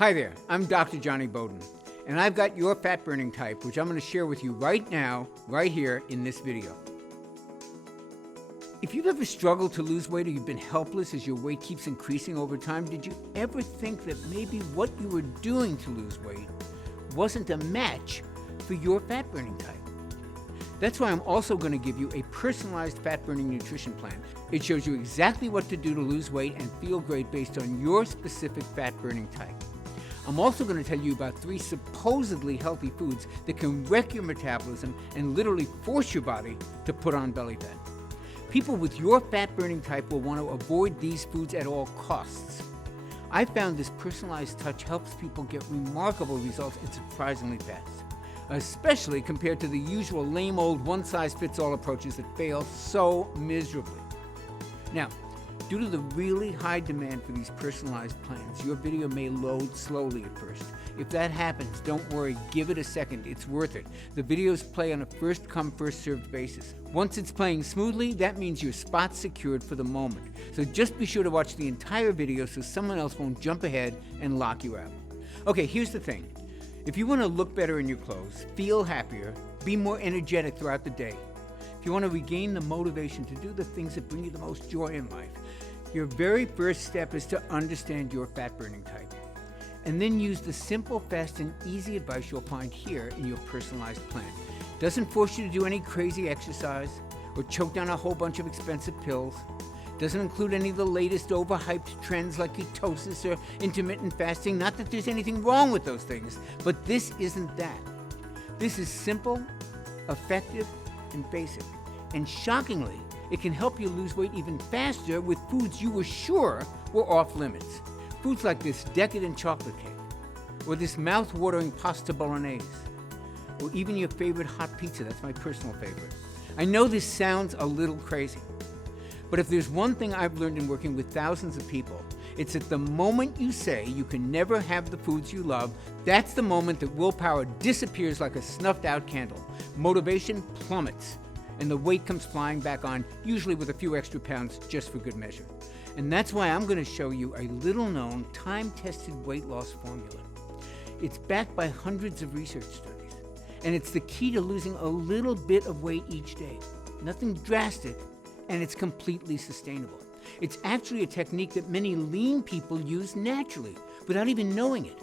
Hi there, I'm Dr. Johnny Bowden, and I've got your fat burning type, which I'm going to share with you right now, right here in this video. If you've ever struggled to lose weight or you've been helpless as your weight keeps increasing over time, did you ever think that maybe what you were doing to lose weight wasn't a match for your fat burning type? That's why I'm also going to give you a personalized fat burning nutrition plan. It shows you exactly what to do to lose weight and feel great based on your specific fat burning type. I'm also going to tell you about 3 supposedly healthy foods that can wreck your metabolism and literally force your body to put on belly fat. People with your fat burning type will want to avoid these foods at all costs. I found this personalized touch helps people get remarkable results and surprisingly fast, especially compared to the usual lame old one-size-fits-all approaches that fail so miserably. Now, due to the really high demand for these personalized plans, your video may load slowly at first. If that happens, don't worry, give it a second, it's worth it. The videos play on a first-come, first-served basis. Once it's playing smoothly, that means your spot's secured for the moment. So just be sure to watch the entire video so someone else won't jump ahead and lock you out. Okay, here's the thing. If you want to look better in your clothes, feel happier, be more energetic throughout the day, if you want to regain the motivation to do the things that bring you the most joy in life, your very first step is to understand your fat burning type. And then use the simple, fast, and easy advice you'll find here in your personalized plan. It doesn't force you to do any crazy exercise or choke down a whole bunch of expensive pills. It doesn't include any of the latest overhyped trends like ketosis or intermittent fasting. Not that there's anything wrong with those things, but this isn't that. This is simple, effective, and basic. And shockingly, it can help you lose weight even faster with foods you were sure were off limits. Foods like this decadent chocolate cake, or this mouth-watering pasta bolognese, or even your favorite hot pizza. That's my personal favorite. I know this sounds a little crazy, but if there's one thing I've learned in working with thousands of people, it's that the moment you say you can never have the foods you love, that's the moment that willpower disappears like a snuffed-out candle. Motivation plummets, and the weight comes flying back on, usually with a few extra pounds just for good measure. And that's why I'm going to show you a little-known, time-tested weight loss formula. It's backed by hundreds of research studies, and it's the key to losing a little bit of weight each day. Nothing drastic, and it's completely sustainable. It's actually a technique that many lean people use naturally, without even knowing it.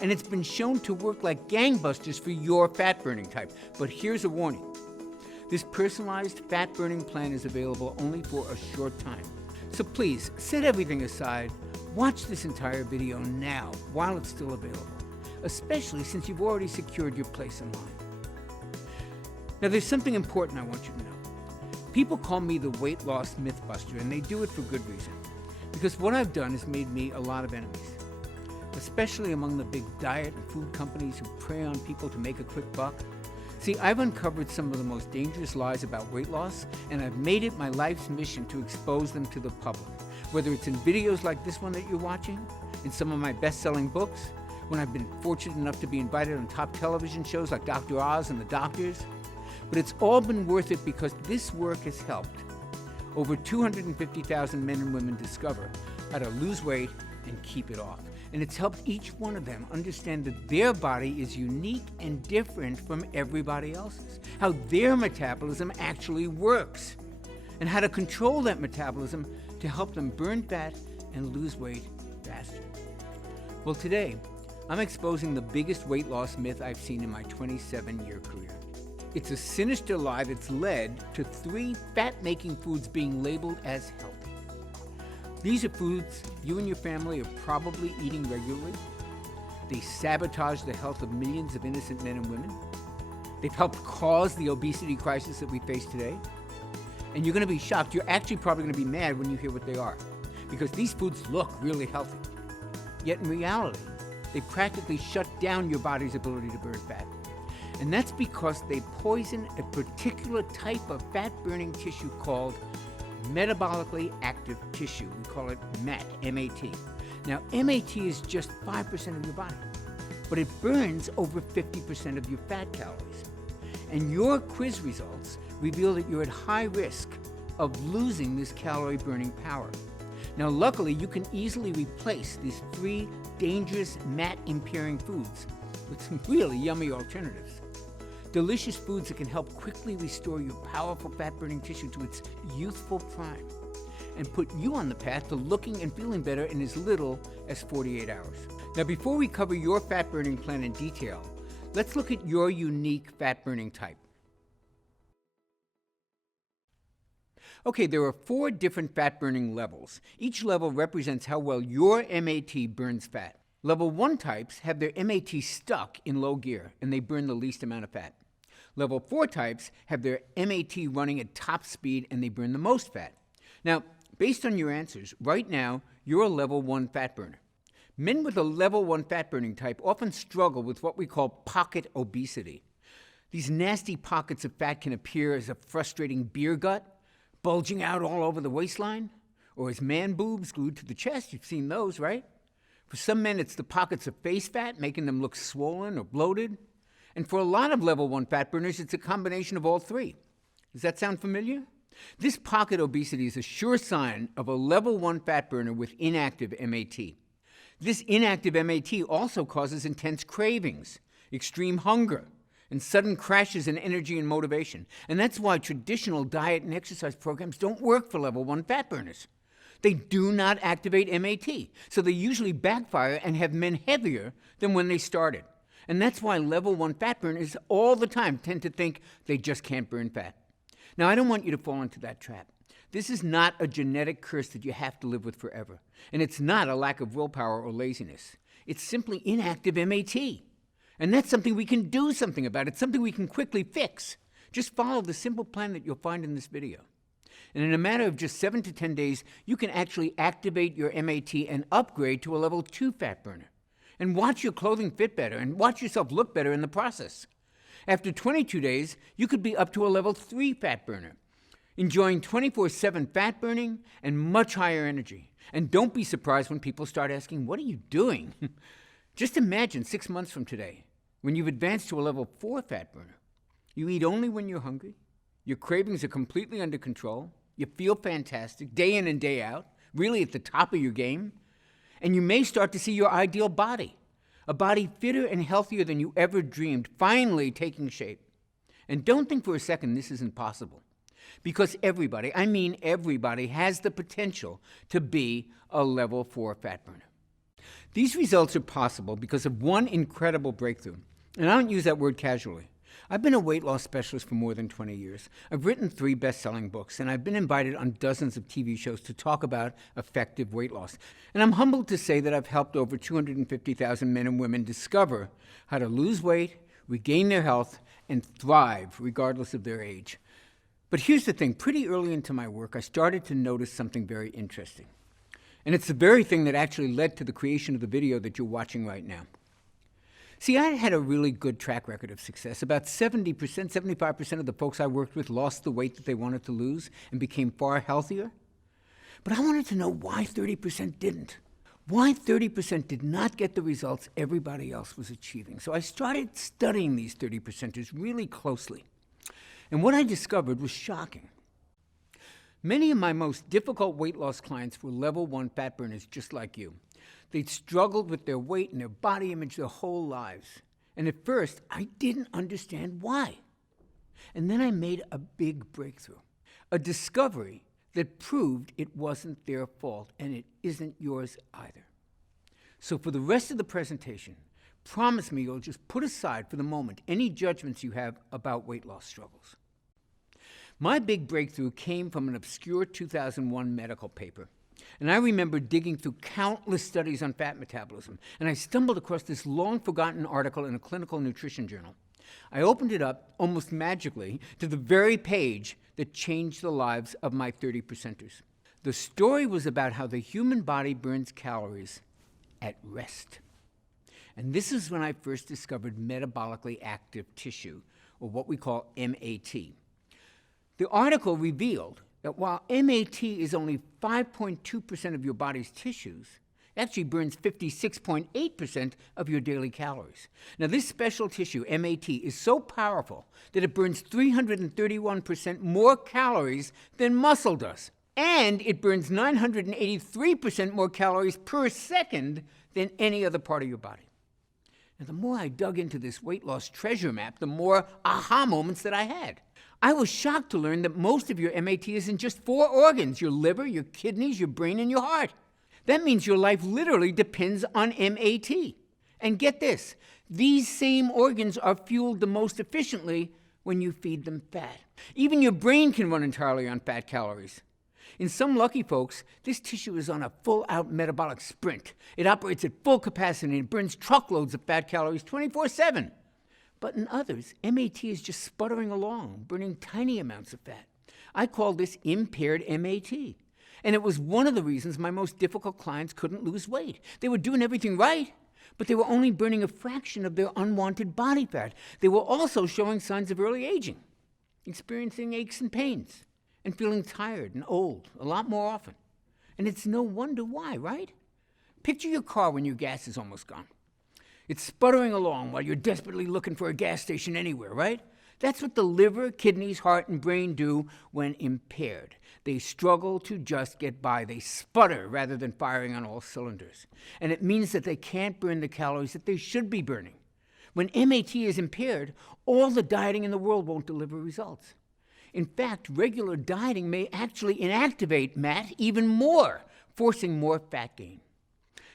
And it's been shown to work like gangbusters for your fat-burning type. But here's a warning. This personalized fat-burning plan is available only for a short time. So please, set everything aside, watch this entire video now while it's still available, especially since you've already secured your place in line. Now there's something important I want you to know. People call me the weight loss mythbuster, and they do it for good reason. Because what I've done has made me a lot of enemies, especially among the big diet and food companies who prey on people to make a quick buck. See, I've uncovered some of the most dangerous lies about weight loss, and I've made it my life's mission to expose them to the public. Whether it's in videos like this one that you're watching, in some of my best-selling books, when I've been fortunate enough to be invited on top television shows like Dr. Oz and The Doctors. But it's all been worth it because this work has helped over 250,000 men and women discover how to lose weight and keep it off. And it's helped each one of them understand that their body is unique and different from everybody else's, how their metabolism actually works, and how to control that metabolism to help them burn fat and lose weight faster. Well, today, I'm exposing the biggest weight loss myth I've seen in my 27-year career. It's a sinister lie that's led to 3 fat-making foods being labeled as healthy. These are foods you and your family are probably eating regularly. They sabotage the health of millions of innocent men and women. They've helped cause the obesity crisis that we face today. And you're going to be shocked. You're actually probably going to be mad when you hear what they are, because these foods look really healthy. Yet in reality, they practically shut down your body's ability to burn fat. And that's because they poison a particular type of fat-burning tissue called metabolically active tissue. We call it MAT, M-A-T. Now, MAT is just 5% of your body, but it burns over 50% of your fat calories. And your quiz results reveal that you're at high risk of losing this calorie-burning power. Now, luckily, you can easily replace these 3 dangerous MAT-impairing foods with some really yummy alternatives. Delicious foods that can help quickly restore your powerful fat-burning tissue to its youthful prime and put you on the path to looking and feeling better in as little as 48 hours. Now, before we cover your fat-burning plan in detail, let's look at your unique fat-burning type. Okay, there are 4 different fat-burning levels. Each level represents how well your MAT burns fat. Level 1 types have their MAT stuck in low gear, and they burn the least amount of fat. Level 4 types have their MAT running at top speed, and they burn the most fat. Now, based on your answers, right now, you're a level 1 fat burner. Men with a level 1 fat-burning type often struggle with what we call pocket obesity. These nasty pockets of fat can appear as a frustrating beer gut, bulging out all over the waistline, or as man boobs glued to the chest. You've seen those, right? For some men, it's the pockets of face fat, making them look swollen or bloated. And for a lot of level 1 fat burners, it's a combination of all 3. Does that sound familiar? This pocket obesity is a sure sign of a level 1 fat burner with inactive MAT. This inactive MAT also causes intense cravings, extreme hunger, and sudden crashes in energy and motivation. And that's why traditional diet and exercise programs don't work for level 1 fat burners. They do not activate MAT, so they usually backfire and have men heavier than when they started. And that's why level 1 fat burners all the time tend to think they just can't burn fat. Now, I don't want you to fall into that trap. This is not a genetic curse that you have to live with forever. And it's not a lack of willpower or laziness. It's simply inactive MAT. And that's something we can do something about. It's something we can quickly fix. Just follow the simple plan that you'll find in this video. And in a matter of just 7 to 10 days, you can actually activate your MAT and upgrade to a level 2 fat burner. And watch your clothing fit better and watch yourself look better in the process. After 22 days, you could be up to a level 3 fat burner, enjoying 24/7 fat burning and much higher energy. And don't be surprised when people start asking, what are you doing? Just imagine 6 months from today, when you've advanced to a level 4 fat burner. You eat only when you're hungry, your cravings are completely under control, you feel fantastic day in and day out, really at the top of your game, and you may start to see your ideal body, a body fitter and healthier than you ever dreamed, finally taking shape. And don't think for a second this isn't possible. Because everybody, I mean everybody, has the potential to be a level 4 fat burner. These results are possible because of one incredible breakthrough. And I don't use that word casually. I've been a weight loss specialist for more than 20 years. I've written 3 best-selling books, and I've been invited on dozens of TV shows to talk about effective weight loss. And I'm humbled to say that I've helped over 250,000 men and women discover how to lose weight, regain their health, and thrive regardless of their age. But here's the thing, pretty early into my work, I started to notice something very interesting. And it's the very thing that actually led to the creation of the video that you're watching right now. See, I had a really good track record of success. About 70%, 75% of the folks I worked with lost the weight that they wanted to lose and became far healthier. But I wanted to know why 30% didn't. Why 30% did not get the results everybody else was achieving. So I started studying these 30%ers really closely. And what I discovered was shocking. Many of my most difficult weight loss clients were level 1 fat burners just like you. They'd struggled with their weight and their body image their whole lives. And at first, I didn't understand why. And then I made a big breakthrough, a discovery that proved it wasn't their fault, and it isn't yours either. So for the rest of the presentation, promise me you'll just put aside for the moment any judgments you have about weight loss struggles. My big breakthrough came from an obscure 2001 medical paper. And I remember digging through countless studies on fat metabolism, and I stumbled across this long-forgotten article in a clinical nutrition journal. I opened it up, almost magically, to the very page that changed the lives of my 30%ers. The story was about how the human body burns calories at rest. And this is when I first discovered metabolically active tissue, or what we call MAT. The article revealed that while MAT is only 5.2% of your body's tissues, it actually burns 56.8% of your daily calories. Now, this special tissue, MAT, is so powerful that it burns 331% more calories than muscle does. And it burns 983% more calories per second than any other part of your body. Now, the more I dug into this weight loss treasure map, the more aha moments that I had. I was shocked to learn that most of your MAT is in just 4 organs: your liver, your kidneys, your brain, and your heart. That means your life literally depends on MAT. And get this, these same organs are fueled the most efficiently when you feed them fat. Even your brain can run entirely on fat calories. In some lucky folks, this tissue is on a full-out metabolic sprint. It operates at full capacity and burns truckloads of fat calories 24/7. But in others, MAT is just sputtering along, burning tiny amounts of fat. I call this impaired MAT. And it was one of the reasons my most difficult clients couldn't lose weight. They were doing everything right, but they were only burning a fraction of their unwanted body fat. They were also showing signs of early aging, experiencing aches and pains, and feeling tired and old a lot more often. And it's no wonder why, right? Picture your car when your gas is almost gone. It's sputtering along while you're desperately looking for a gas station anywhere, right? That's what the liver, kidneys, heart, and brain do when impaired. They struggle to just get by. They sputter rather than firing on all cylinders. And it means that they can't burn the calories that they should be burning. When MAT is impaired, all the dieting in the world won't deliver results. In fact, regular dieting may actually inactivate MAT even more, forcing more fat gain.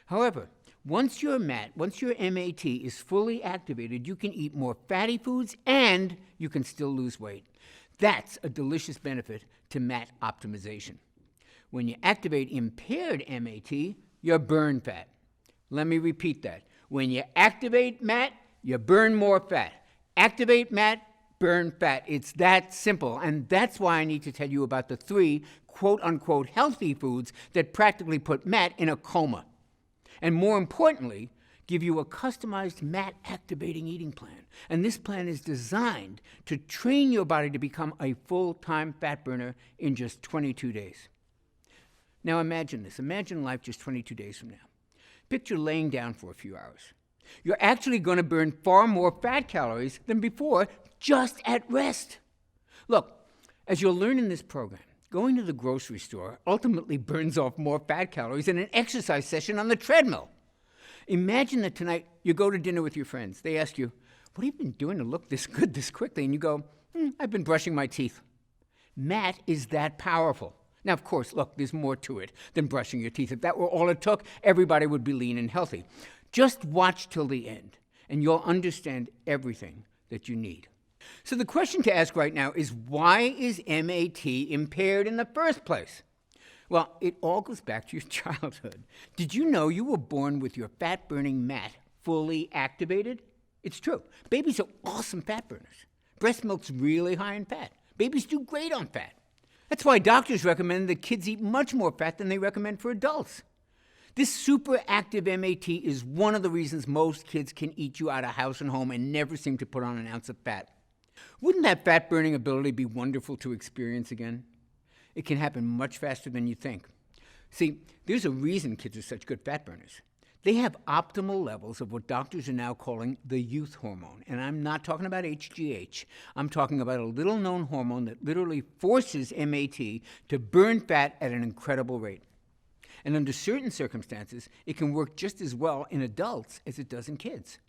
However, once your MAT is fully activated, you can eat more fatty foods and you can still lose weight. That's a delicious benefit to MAT optimization. When you activate impaired MAT, you burn fat. Let me repeat that. When you activate MAT, you burn more fat. Activate MAT, burn fat. It's that simple. And that's why I need to tell you about the 3 quote-unquote healthy foods that practically put MAT in a coma. And more importantly, give you a customized MAT-activating eating plan. And this plan is designed to train your body to become a full-time fat burner in just 22 days. Now imagine this. Imagine life just 22 days from now. Picture laying down for a few hours. You're actually going to burn far more fat calories than before just at rest. Look, as you'll learn in this program, going to the grocery store ultimately burns off more fat calories than an exercise session on the treadmill. Imagine that tonight you go to dinner with your friends. They ask you, "What have you been doing to look this good this quickly?" And you go, "I've been brushing my teeth." MAT is that powerful. Now, of course, look, there's more to it than brushing your teeth. If that were all it took, everybody would be lean and healthy. Just watch till the end, and you'll understand everything that you need. So the question to ask right now is, why is MAT impaired in the first place? Well, it all goes back to your childhood. Did you know you were born with your fat-burning MAT fully activated? It's true. Babies are awesome fat burners. Breast milk's really high in fat. Babies do great on fat. That's why doctors recommend that kids eat much more fat than they recommend for adults. This super active MAT is one of the reasons most kids can eat you out of house and home and never seem to put on an ounce of fat. Wouldn't that fat-burning ability be wonderful to experience again? It can happen much faster than you think. See, there's a reason kids are such good fat burners. They have optimal levels of what doctors are now calling the youth hormone. And I'm not talking about HGH. I'm talking about a little-known hormone that literally forces MAT to burn fat at an incredible rate. And under certain circumstances, it can work just as well in adults as it does in kids.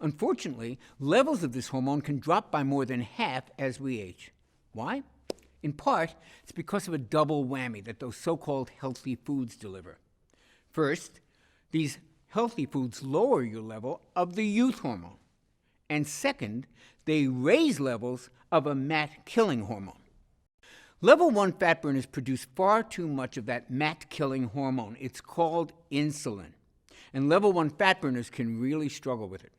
Unfortunately, levels of this hormone can drop by more than half as we age. Why? In part, it's because of a double whammy that those so-called healthy foods deliver. First, these healthy foods lower your level of the youth hormone. And second, they raise levels of a MAT-killing hormone. Level 1 fat burners produce far too much of that MAT-killing hormone. It's called insulin. And level 1 fat burners can really struggle with it.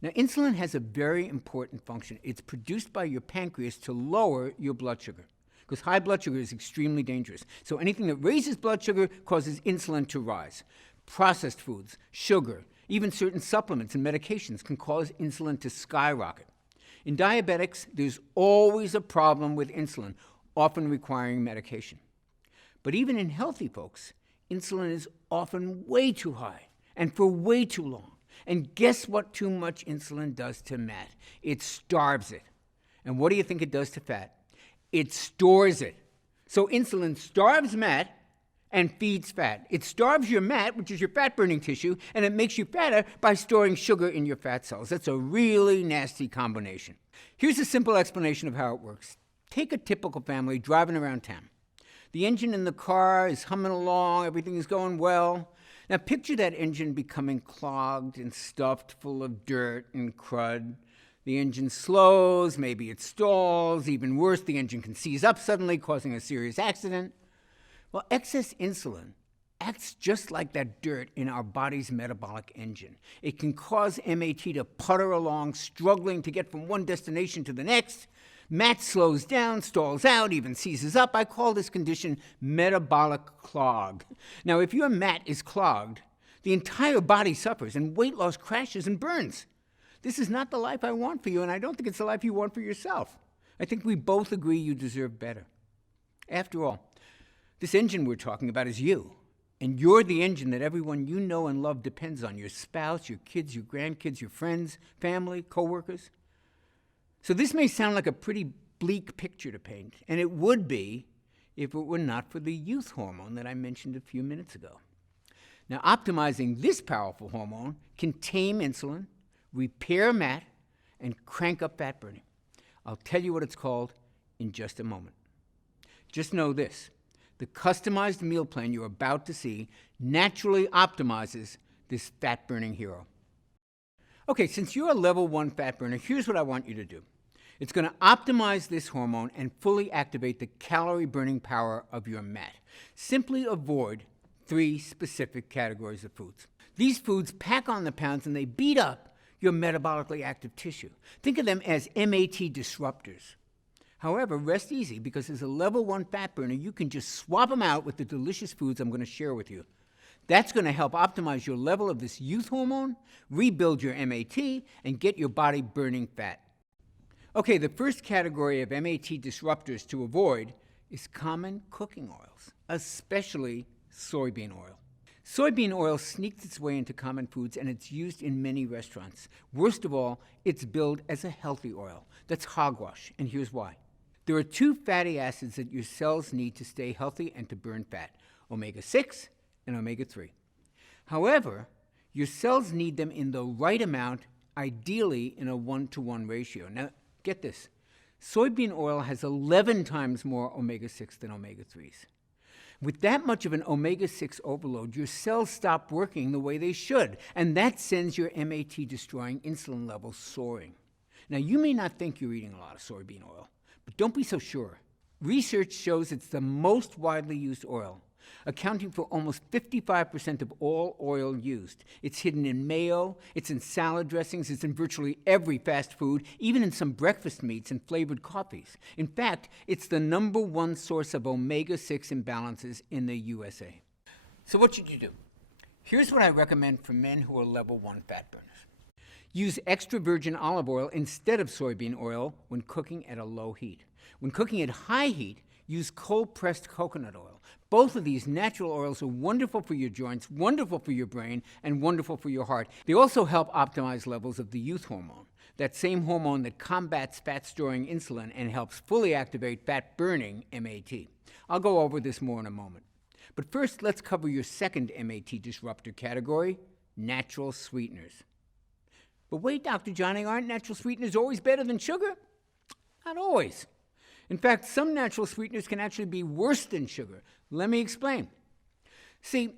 Now, insulin has a very important function. It's produced by your pancreas to lower your blood sugar, because high blood sugar is extremely dangerous. So anything that raises blood sugar causes insulin to rise. Processed foods, sugar, even certain supplements and medications can cause insulin to skyrocket. In diabetics, there's always a problem with insulin, often requiring medication. But even in healthy folks, insulin is often way too high and for way too long. And guess what too much insulin does to MAT? It starves it. And what do you think it does to fat? It stores it. So insulin starves MAT and feeds fat. It starves your MAT, which is your fat-burning tissue, and it makes you fatter by storing sugar in your fat cells. That's a really nasty combination. Here's a simple explanation of how it works. Take a typical family driving around town. The engine in the car is humming along, everything is going well. Now picture that engine becoming clogged and stuffed full of dirt and crud. The engine slows, maybe it stalls, even worse, the engine can seize up suddenly, causing a serious accident. Well, excess insulin acts just like that dirt in our body's metabolic engine. It can cause MAT to putter along, struggling to get from one destination to the next. MAT slows down, stalls out, even seizes up. I call this condition metabolic clog. Now, if your MAT is clogged, the entire body suffers and weight loss crashes and burns. This is not the life I want for you, and I don't think it's the life you want for yourself. I think we both agree you deserve better. After all, this engine we're talking about is you, and you're the engine that everyone you know and love depends on, your spouse, your kids, your grandkids, your friends, family, coworkers. So this may sound like a pretty bleak picture to paint, and it would be if it were not for the youth hormone that I mentioned a few minutes ago. Now, optimizing this powerful hormone can tame insulin, repair MAT, and crank up fat burning. I'll tell you what it's called in just a moment. Just know this. The customized meal plan you're about to see naturally optimizes this fat-burning hero. Okay, since you're a level 1 fat burner, here's what I want you to do. It's going to optimize this hormone and fully activate the calorie-burning power of your MAT. Simply avoid 3 specific categories of foods. These foods pack on the pounds and they beat up your metabolically active tissue. Think of them as MAT disruptors. However, rest easy, because as a level 1 fat burner, you can just swap them out with the delicious foods I'm going to share with you. That's going to help optimize your level of this youth hormone, rebuild your MAT, and get your body burning fat. Okay, the first category of MAT disruptors to avoid is common cooking oils, especially soybean oil. Soybean oil sneaks its way into common foods, and it's used in many restaurants. Worst of all, it's billed as a healthy oil. That's hogwash, and here's why. There are 2 fatty acids that your cells need to stay healthy and to burn fat, omega-6 and omega-3. However, your cells need them in the right amount, ideally in a 1-to-1 ratio. Now, get this. Soybean oil has 11 times more omega-6 than omega-3s. With that much of an omega-6 overload, your cells stop working the way they should, and that sends your MAT-destroying insulin levels soaring. Now, you may not think you're eating a lot of soybean oil, but don't be so sure. Research shows it's the most widely used oil, accounting for almost 55% of all oil used. It's hidden in mayo, it's in salad dressings, it's in virtually every fast food, even in some breakfast meats and flavored coffees. In fact, it's the #1 source of omega-6 imbalances in the USA. So what should you do? Here's what I recommend for men who are level 1 fat burners. Use extra virgin olive oil instead of soybean oil when cooking at a low heat. When cooking at high heat, use cold-pressed coconut oil. Both of these natural oils are wonderful for your joints, wonderful for your brain, and wonderful for your heart. They also help optimize levels of the youth hormone, that same hormone that combats fat-storing insulin and helps fully activate fat-burning MAT. I'll go over this more in a moment. But first, let's cover your second MAT disruptor category, natural sweeteners. But wait, Dr. Johnny, aren't natural sweeteners always better than sugar? Not always. In fact, some natural sweeteners can actually be worse than sugar. Let me explain. See,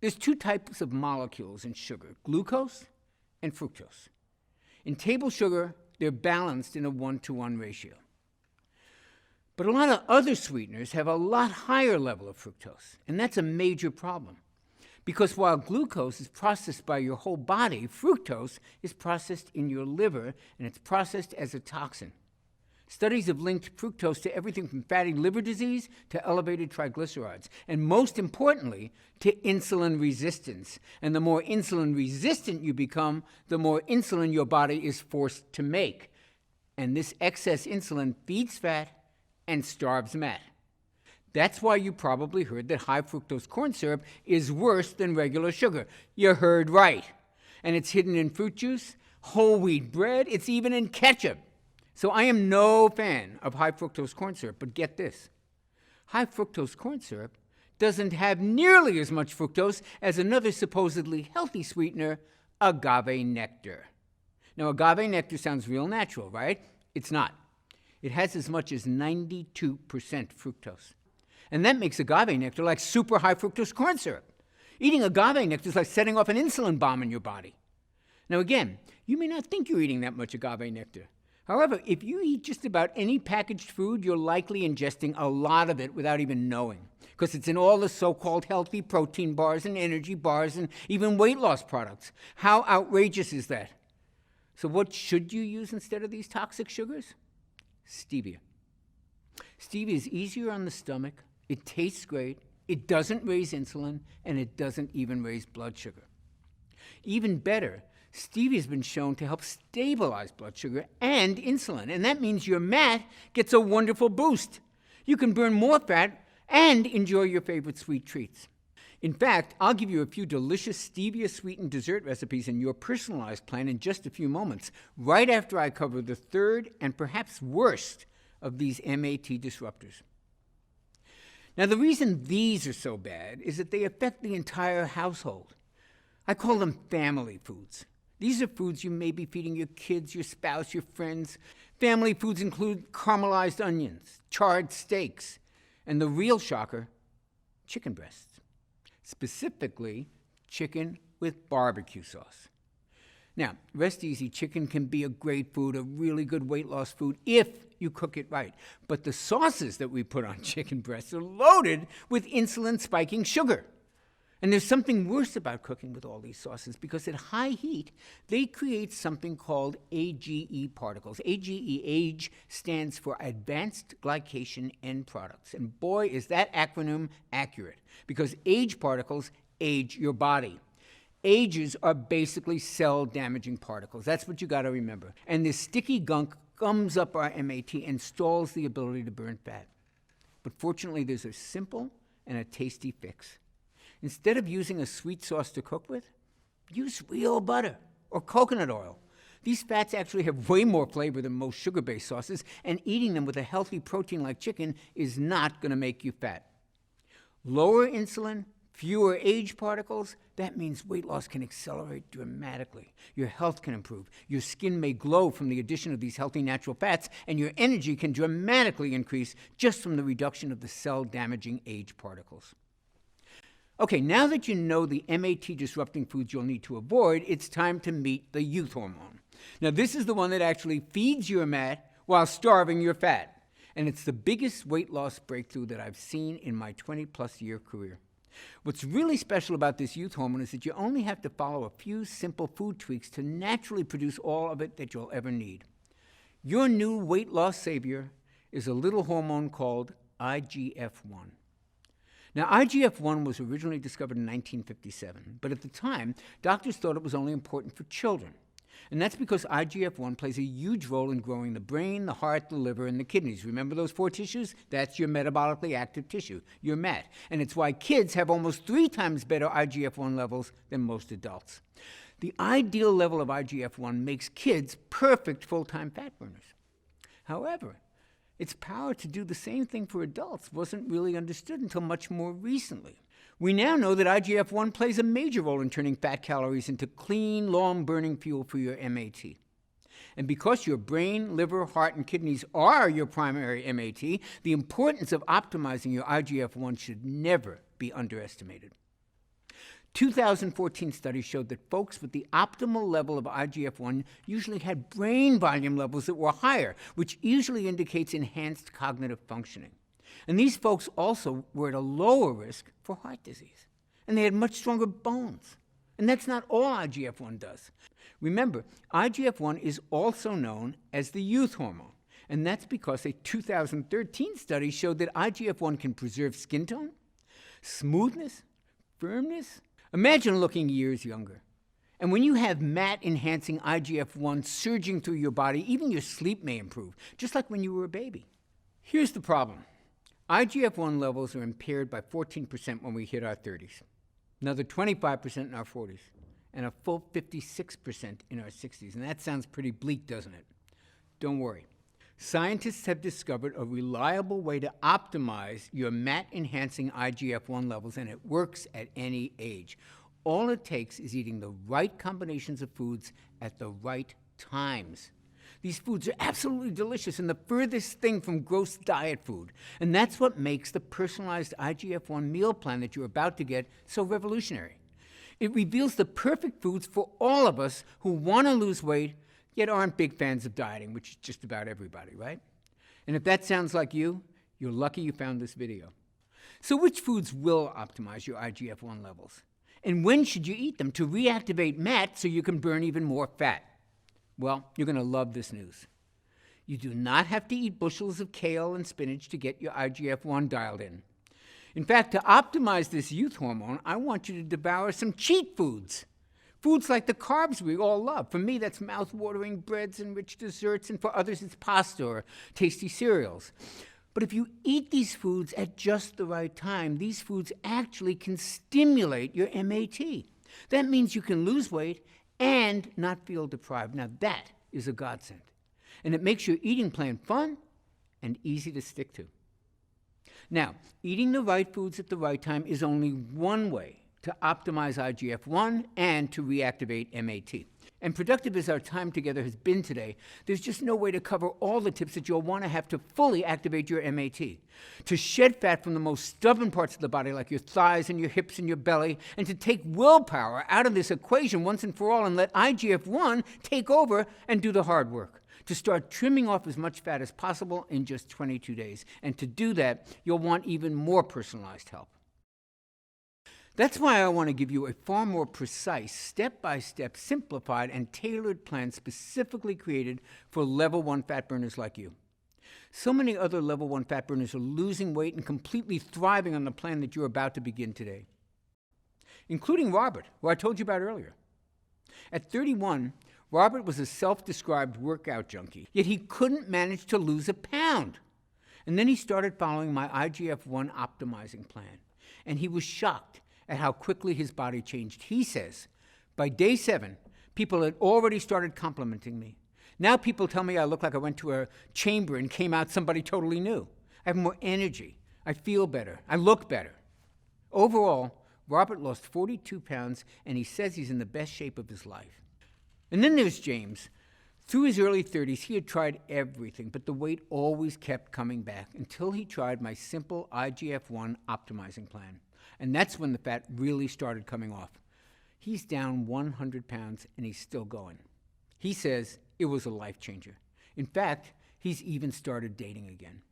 there's 2 types of molecules in sugar, glucose and fructose. In table sugar, they're balanced in a 1-to-1 ratio. But a lot of other sweeteners have a lot higher level of fructose, and that's a major problem. Because while glucose is processed by your whole body, fructose is processed in your liver, and it's processed as a toxin. Studies have linked fructose to everything from fatty liver disease to elevated triglycerides, and most importantly, to insulin resistance. And the more insulin resistant you become, the more insulin your body is forced to make. And this excess insulin feeds fat and starves MAT. That's why you probably heard that high fructose corn syrup is worse than regular sugar. You heard right. And it's hidden in fruit juice, whole wheat bread, it's even in ketchup. So I am no fan of high fructose corn syrup, but get this. High fructose corn syrup doesn't have nearly as much fructose as another supposedly healthy sweetener, agave nectar. Now, agave nectar sounds real natural, right? It's not. It has as much as 92% fructose. And that makes agave nectar like super high fructose corn syrup. Eating agave nectar is like setting off an insulin bomb in your body. Now again, you may not think you're eating that much agave nectar. However, if you eat just about any packaged food, you're likely ingesting a lot of it without even knowing, because it's in all the so-called healthy protein bars and energy bars and even weight loss products. How outrageous is that? So what should you use instead of these toxic sugars? Stevia. Stevia is easier on the stomach, it tastes great, it doesn't raise insulin, and it doesn't even raise blood sugar. Even better, stevia has been shown to help stabilize blood sugar and insulin, and that means your MAT gets a wonderful boost. You can burn more fat and enjoy your favorite sweet treats. In fact, I'll give you a few delicious stevia-sweetened dessert recipes in your personalized plan in just a few moments, right after I cover the third and perhaps worst of these MAT disruptors. Now, the reason these are so bad is that they affect the entire household. I call them family foods. These are foods you may be feeding your kids, your spouse, your friends. Family foods include caramelized onions, charred steaks, and the real shocker, chicken breasts. Specifically, chicken with barbecue sauce. Now, rest easy, chicken can be a great food, a really good weight loss food, if you cook it right. But the sauces that we put on chicken breasts are loaded with insulin-spiking sugar. And there's something worse about cooking with all these sauces, because at high heat, they create something called AGE particles. AGE stands for Advanced Glycation End Products. And boy, is that acronym accurate, because age particles age your body. Ages are basically cell-damaging particles. That's what you got to remember. And this sticky gunk gums up our MAT and stalls the ability to burn fat. But fortunately, there's a simple and a tasty fix. Instead of using a sweet sauce to cook with, use real butter or coconut oil. These fats actually have way more flavor than most sugar-based sauces, and eating them with a healthy protein like chicken is not going to make you fat. Lower insulin, fewer age particles, that means weight loss can accelerate dramatically. Your health can improve. Your skin may glow from the addition of these healthy natural fats, and your energy can dramatically increase just from the reduction of the cell-damaging age particles. Okay, now that you know the MAT-disrupting foods you'll need to avoid, it's time to meet the youth hormone. Now, this is the one that actually feeds your MAT while starving your fat. And it's the biggest weight loss breakthrough that I've seen in my 20-plus year career. What's really special about this youth hormone is that you only have to follow a few simple food tweaks to naturally produce all of it that you'll ever need. Your new weight loss savior is a little hormone called IGF-1. Now, IGF-1 was originally discovered in 1957, but at the time, doctors thought it was only important for children. And that's because IGF-1 plays a huge role in growing the brain, the heart, the liver, and the kidneys. Remember those 4 tissues? That's your metabolically active tissue, your MAT. And it's why kids have almost 3 times better IGF-1 levels than most adults. The ideal level of IGF-1 makes kids perfect full-time fat burners. However, its power to do the same thing for adults wasn't really understood until much more recently. We now know that IGF-1 plays a major role in turning fat calories into clean, long-burning fuel for your MAT. And because your brain, liver, heart, and kidneys are your primary MAT, the importance of optimizing your IGF-1 should never be underestimated. 2014 studies showed that folks with the optimal level of IGF-1 usually had brain volume levels that were higher, which usually indicates enhanced cognitive functioning. And these folks also were at a lower risk for heart disease. And they had much stronger bones. And that's not all IGF-1 does. Remember, IGF-1 is also known as the youth hormone. And that's because a 2013 study showed that IGF-1 can preserve skin tone, smoothness, firmness. Imagine looking years younger. And when you have MAT-enhancing IGF-1 surging through your body, even your sleep may improve, just like when you were a baby. Here's the problem. IGF-1 levels are impaired by 14% when we hit our 30s, another 25% in our 40s, and a full 56% in our 60s. And that sounds pretty bleak, doesn't it? Don't worry. Scientists have discovered a reliable way to optimize your MAT-enhancing IGF-1 levels, and it works at any age. All it takes is eating the right combinations of foods at the right times. These foods are absolutely delicious and the furthest thing from gross diet food. And that's what makes the personalized IGF-1 meal plan that you're about to get so revolutionary. It reveals the perfect foods for all of us who want to lose weight, yet aren't big fans of dieting, which is just about everybody, right? And if that sounds like you, you're lucky you found this video. So which foods will optimize your IGF-1 levels? And when should you eat them to reactivate MAT so you can burn even more fat? Well, you're going to love this news. You do not have to eat bushels of kale and spinach to get your IGF-1 dialed in. In fact, to optimize this youth hormone, I want you to devour some cheat foods. Foods like the carbs we all love. For me, that's mouth-watering breads and rich desserts, and for others, it's pasta or tasty cereals. But if you eat these foods at just the right time, these foods actually can stimulate your MAT. That means you can lose weight and not feel deprived. Now that is a godsend. And it makes your eating plan fun and easy to stick to. Now, eating the right foods at the right time is only one way to optimize IGF-1 and to reactivate MAT. And productive as our time together has been today, there's just no way to cover all the tips that you'll want to have to fully activate your MAT. To shed fat from the most stubborn parts of the body, like your thighs and your hips and your belly, and to take willpower out of this equation once and for all and let IGF-1 take over and do the hard work. To start trimming off as much fat as possible in just 22 days. And to do that, you'll want even more personalized help. That's why I want to give you a far more precise, step-by-step, simplified, and tailored plan specifically created for level 1 fat burners like you. So many other level 1 fat burners are losing weight and completely thriving on the plan that you're about to begin today, including Robert, who I told you about earlier. At 31, Robert was a self-described workout junkie, yet he couldn't manage to lose a pound. And then he started following my IGF-1 optimizing plan, and he was shocked at how quickly his body changed. He says, by day 7, people had already started complimenting me. Now people tell me I look like I went to a chamber and came out somebody totally new. I have more energy. I feel better. I look better. Overall, Robert lost 42 pounds, and he says he's in the best shape of his life. And then there's James. Through his early 30s, he had tried everything, but the weight always kept coming back until he tried my simple IGF-1 optimizing plan. And that's when the fat really started coming off. He's down 100 pounds, and he's still going. He says it was a life changer. In fact, he's even started dating again.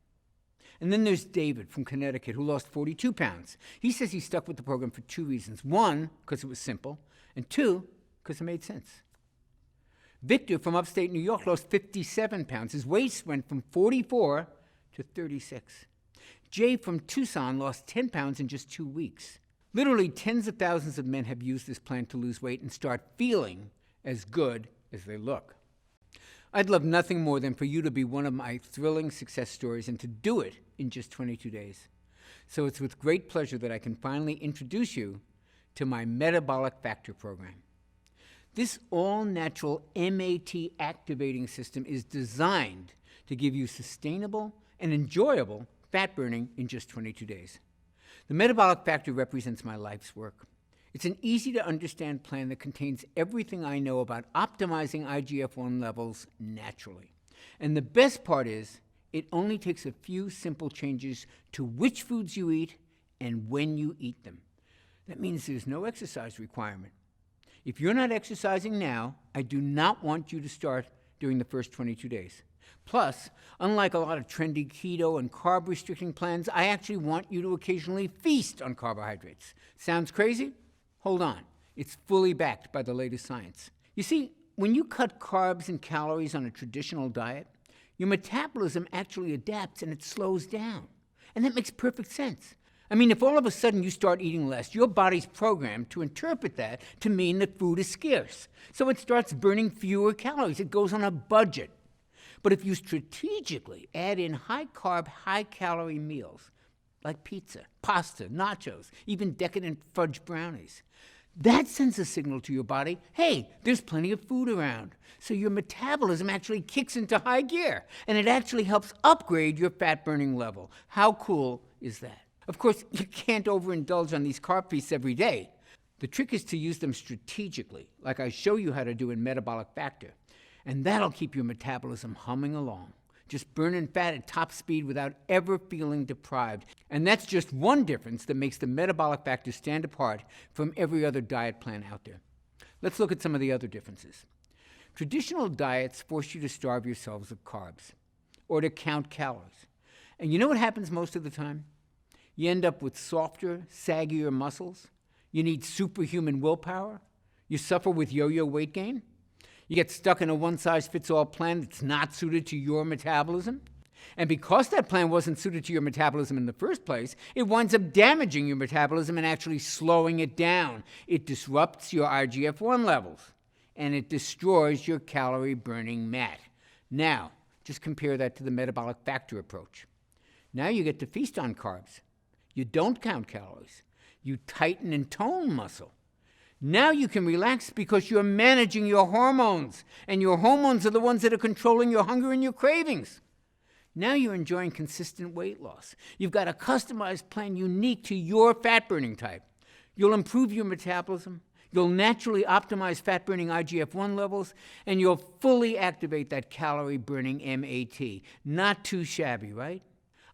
And then there's David from Connecticut, who lost 42 pounds. He says he stuck with the program for 2 reasons. 1, because it was simple, and 2, because it made sense. Victor from upstate New York lost 57 pounds. His waist went from 44 to 36. Jay from Tucson lost 10 pounds in just 2 weeks. Literally tens of thousands of men have used this plan to lose weight and start feeling as good as they look. I'd love nothing more than for you to be one of my thrilling success stories and to do it in just 22 days. So it's with great pleasure that I can finally introduce you to my Metabolic Factor program. This all-natural MAT activating system is designed to give you sustainable and enjoyable fat burning in just 22 days. The Metabolic Factor represents my life's work. It's an easy-to-understand plan that contains everything I know about optimizing IGF-1 levels naturally. And the best part is, it only takes a few simple changes to which foods you eat and when you eat them. That means there's no exercise requirement. If you're not exercising now, I do not want you to start during the first 22 days. Plus, unlike a lot of trendy keto and carb-restricting plans, I actually want you to occasionally feast on carbohydrates. Sounds crazy? Hold on. It's fully backed by the latest science. You see, when you cut carbs and calories on a traditional diet, your metabolism actually adapts and it slows down. And that makes perfect sense. I mean, if all of a sudden you start eating less, your body's programmed to interpret that to mean that food is scarce. So it starts burning fewer calories. It goes on a budget. But if you strategically add in high-carb, high-calorie meals, like pizza, pasta, nachos, even decadent fudge brownies, That sends a signal to your body, hey, there's plenty of food around. So your metabolism actually kicks into high gear, and it actually helps upgrade your fat-burning level. How cool is that? Of course, you can't overindulge on these carb feasts every day. The trick is to use them strategically, like I show you how to do in Metabolic Factor. And that'll keep your metabolism humming along, just burning fat at top speed without ever feeling deprived. And that's just one difference that makes the Metabolic Factor stand apart from every other diet plan out there. Let's look at some of the other differences. Traditional diets force you to starve yourselves of carbs or to count calories. And you know what happens most of the time? You end up with softer, saggier muscles. You need superhuman willpower. You suffer with yo-yo weight gain. You get stuck in a one-size-fits-all plan that's not suited to your metabolism. And because that plan wasn't suited to your metabolism in the first place, it winds up damaging your metabolism and actually slowing it down. It disrupts your IGF-1 levels, and it destroys your calorie-burning mat. Now, just compare that to the Metabolic Factor approach. Now you get to feast on carbs. You don't count calories. You tighten and tone muscle. Now you can relax because you're managing your hormones, and your hormones are the ones that are controlling your hunger and your cravings. Now you're enjoying consistent weight loss. You've got a customized plan unique to your fat-burning type. You'll improve your metabolism, you'll naturally optimize fat-burning IGF-1 levels, and you'll fully activate that calorie-burning MAT. Not too shabby, right?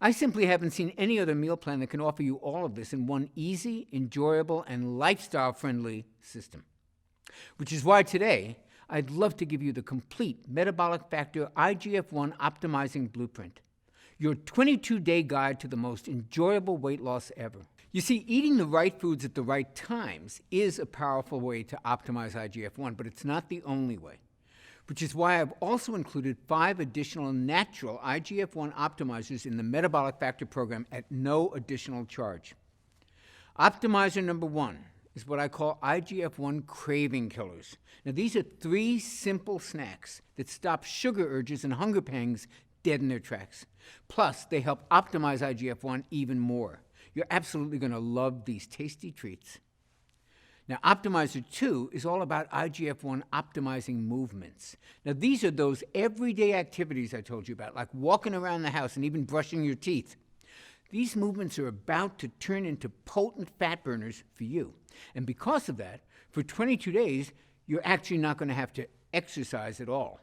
I simply haven't seen any other meal plan that can offer you all of this in one easy, enjoyable, and lifestyle-friendly system. Which is why today, I'd love to give you the complete Metabolic Factor IGF-1 Optimizing Blueprint, your 22-day guide to the most enjoyable weight loss ever. You see, eating the right foods at the right times is a powerful way to optimize IGF-1, but it's not the only way. Which is why I've also included 5 additional natural IGF-1 optimizers in the Metabolic Factor program at no additional charge. Optimizer number 1 is what I call IGF-1 craving killers. Now, these are 3 simple snacks that stop sugar urges and hunger pangs dead in their tracks. Plus, they help optimize IGF-1 even more. You're absolutely going to love these tasty treats. Now, Optimizer 2 is all about IGF-1 optimizing movements. Now, these are those everyday activities I told you about, like walking around the house and even brushing your teeth. These movements are about to turn into potent fat burners for you. And because of that, for 22 days, you're actually not going to have to exercise at all.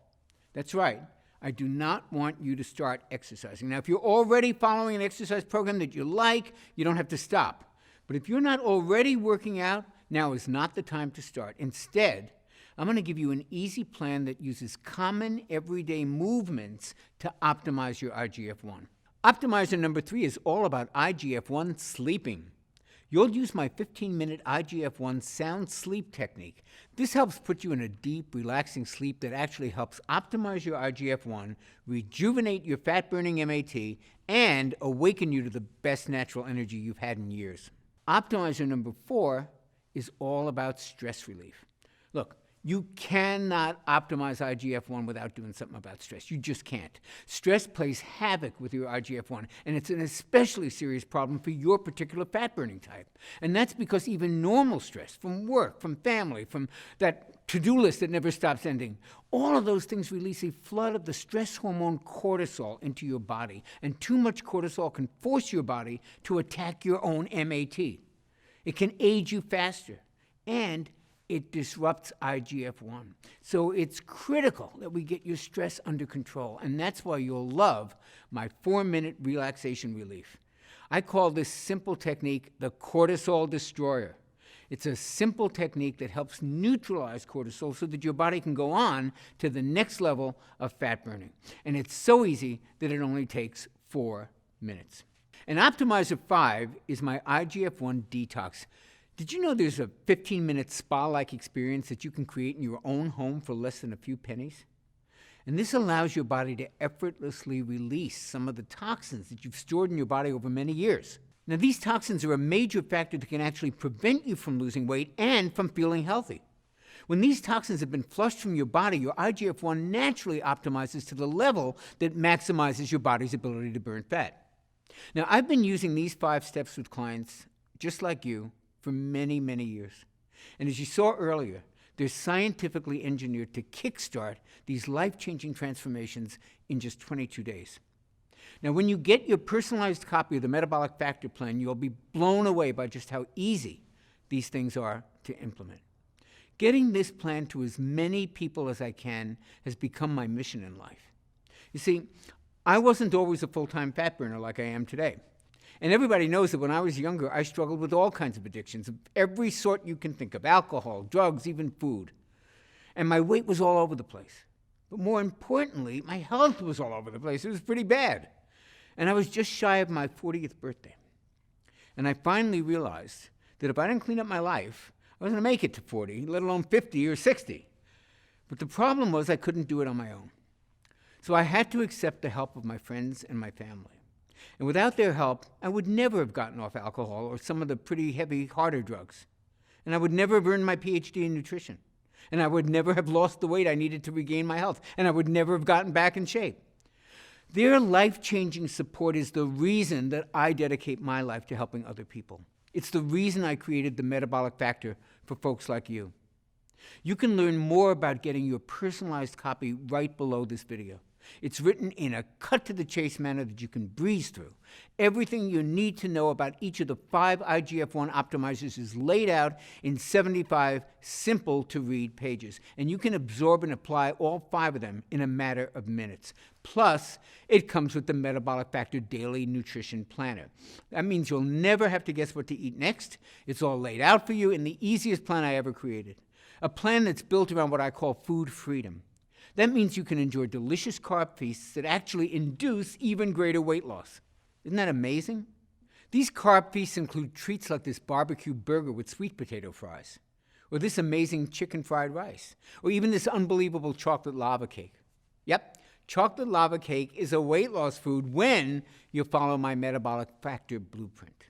That's right. I do not want you to start exercising. Now, if you're already following an exercise program that you like, you don't have to stop. But if you're not already working out, now is not the time to start. Instead, I'm going to give you an easy plan that uses common everyday movements to optimize your IGF-1. Optimizer number 3 is all about IGF-1 sleeping. You'll use my 15-minute IGF-1 sound sleep technique. This helps put you in a deep, relaxing sleep that actually helps optimize your IGF-1, rejuvenate your fat-burning MAT, and awaken you to the best natural energy you've had in years. Optimizer number 4 is all about stress relief. Look, you cannot optimize IGF-1 without doing something about stress. You just can't. Stress plays havoc with your IGF-1, and it's an especially serious problem for your particular fat-burning type. And that's because even normal stress from work, from family, from that to-do list that never stops ending, all of those things release a flood of the stress hormone cortisol into your body, and too much cortisol can force your body to attack your own MAT. It can age you faster, and it disrupts IGF-1. So it's critical that we get your stress under control, and that's why you'll love my 4-minute relaxation relief. I call this simple technique the cortisol destroyer. It's a simple technique that helps neutralize cortisol so that your body can go on to the next level of fat burning. And it's so easy that it only takes 4 minutes. And Optimizer 5 is my IGF-1 detox. Did you know there's a 15-minute spa-like experience that you can create in your own home for less than a few pennies? And this allows your body to effortlessly release some of the toxins that you've stored in your body over many years. Now, these toxins are a major factor that can actually prevent you from losing weight and from feeling healthy. When these toxins have been flushed from your body, your IGF-1 naturally optimizes to the level that maximizes your body's ability to burn fat. Now, I've been using these 5 steps with clients just like you for many, many years. And as you saw earlier, they're scientifically engineered to kickstart these life-changing transformations in just 22 days. Now, when you get your personalized copy of the Metabolic Factor Plan, you'll be blown away by just how easy these things are to implement. Getting this plan to as many people as I can has become my mission in life. You see, I wasn't always a full-time fat burner like I am today. And everybody knows that when I was younger, I struggled with all kinds of addictions of every sort you can think of: alcohol, drugs, even food. And my weight was all over the place. But more importantly, my health was all over the place. It was pretty bad. And I was just shy of my 40th birthday. And I finally realized that if I didn't clean up my life, I wasn't going to make it to 40, let alone 50 or 60. But the problem was I couldn't do it on my own. So I had to accept the help of my friends and my family. And without their help, I would never have gotten off alcohol or some of the pretty heavy, harder drugs. And I would never have earned my PhD in nutrition. And I would never have lost the weight I needed to regain my health. And I would never have gotten back in shape. Their life-changing support is the reason that I dedicate my life to helping other people. It's the reason I created the Metabolic Factor for folks like you. You can learn more about getting your personalized copy right below this video. It's written in a cut-to-the-chase manner that you can breeze through. Everything you need to know about each of the 5 IGF-1 optimizers is laid out in 75 simple-to-read pages, and you can absorb and apply all 5 of them in a matter of minutes. Plus, it comes with the Metabolic Factor Daily Nutrition Planner. That means you'll never have to guess what to eat next. It's all laid out for you in the easiest plan I ever created. A plan that's built around what I call food freedom. That means you can enjoy delicious carb feasts that actually induce even greater weight loss. Isn't that amazing? These carb feasts include treats like this barbecue burger with sweet potato fries, or this amazing chicken fried rice, or even this unbelievable chocolate lava cake. Yep, chocolate lava cake is a weight loss food when you follow my Metabolic Factor blueprint.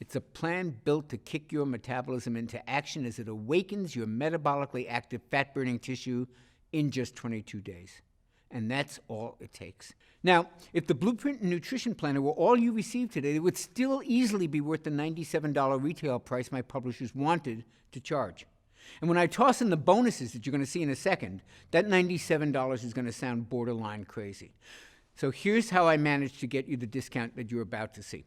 It's a plan built to kick your metabolism into action as it awakens your metabolically active fat-burning tissue in just 22 days. And that's all it takes. Now, if the Blueprint and Nutrition Planner were all you received today, it would still easily be worth the $97 retail price my publishers wanted to charge. And when I toss in the bonuses that you're going to see in a second, that $97 is going to sound borderline crazy. So here's how I managed to get you the discount that you're about to see.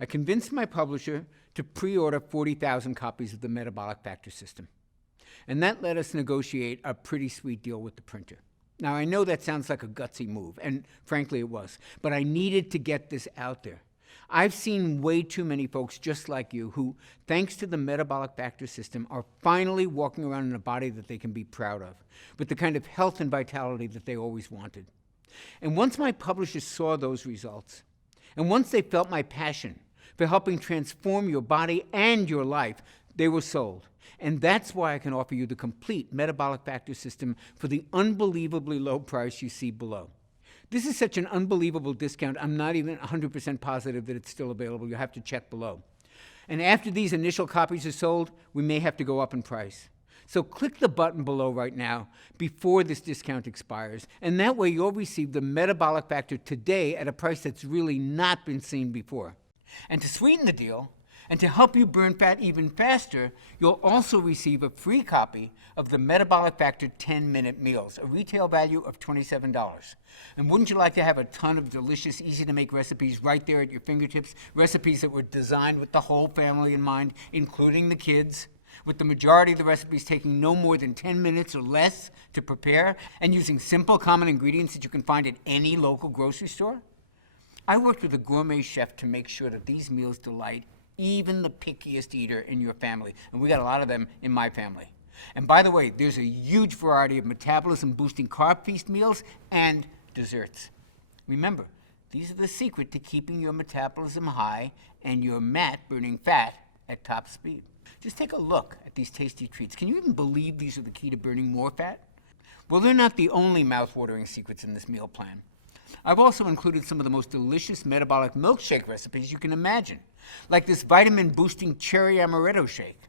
I convinced my publisher to pre-order 40,000 copies of the Metabolic Factor system. And that let us negotiate a pretty sweet deal with the printer. Now, I know that sounds like a gutsy move, and frankly it was, but I needed to get this out there. I've seen way too many folks just like you who, thanks to the Metabolic Factor system, are finally walking around in a body that they can be proud of, with the kind of health and vitality that they always wanted. And once my publishers saw those results, and once they felt my passion for helping transform your body and your life, they were sold. And that's why I can offer you the complete Metabolic Factor system for the unbelievably low price you see below. This is such an unbelievable discount, I'm not even 100% positive that it's still available. You'll have to check below. And after these initial copies are sold, we may have to go up in price. So click the button below right now before this discount expires, and that way you'll receive the Metabolic Factor today at a price that's really not been seen before. And to sweeten the deal, and to help you burn fat even faster, you'll also receive a free copy of the Metabolic Factor 10-Minute Meals, a retail value of $27. And wouldn't you like to have a ton of delicious, easy-to-make recipes right there at your fingertips, recipes that were designed with the whole family in mind, including the kids, with the majority of the recipes taking no more than 10 minutes or less to prepare, and using simple, common ingredients that you can find at any local grocery store? I worked with a gourmet chef to make sure that these meals delight even the pickiest eater in your family. And we got a lot of them in my family. And by the way, there's a huge variety of metabolism-boosting carb feast meals and desserts. Remember, these are the secret to keeping your metabolism high and your mat burning fat at top speed. Just take a look at these tasty treats. Can you even believe these are the key to burning more fat? Well, they're not the only mouth-watering secrets in this meal plan. I've also included some of the most delicious metabolic milkshake recipes you can imagine, like this vitamin-boosting cherry amaretto shake,